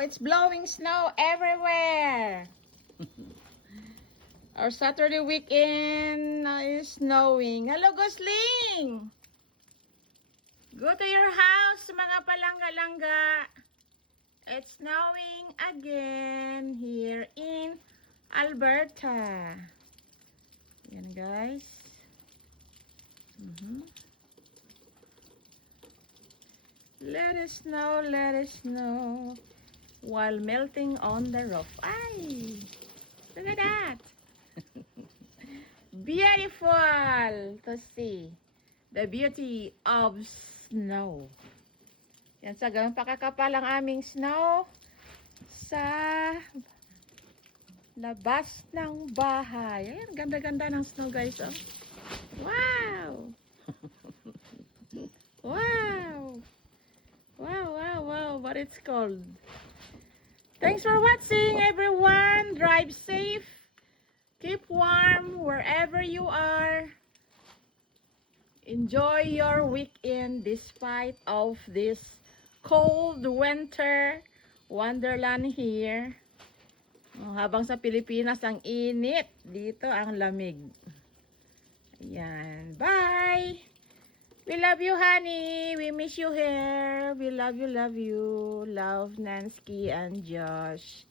it's blowing snow everywhere. Our Saturday weekend is snowing. Hello, Gosling! Go to your house, mga palangga-langga. It's snowing again here in Alberta. Yan, guys. Let it snow while melting on the roof. Ay! Look at that! Beautiful to see the beauty of snow. Yan, sa ganun pakakapal ang aming snow sa labas ng bahay. Ayan, ganda-ganda ng snow, guys. Oh. Wow! Wow! Wow, what it's called. Thanks for watching, everyone. Drive safe. Keep warm wherever you are. Enjoy your weekend despite of this cold winter wonderland here. Habang sa Pilipinas ang init, dito ang lamig. Ayan. Bye! We love you, honey. We miss you here. We love you, love you. Love Nansky and Josh.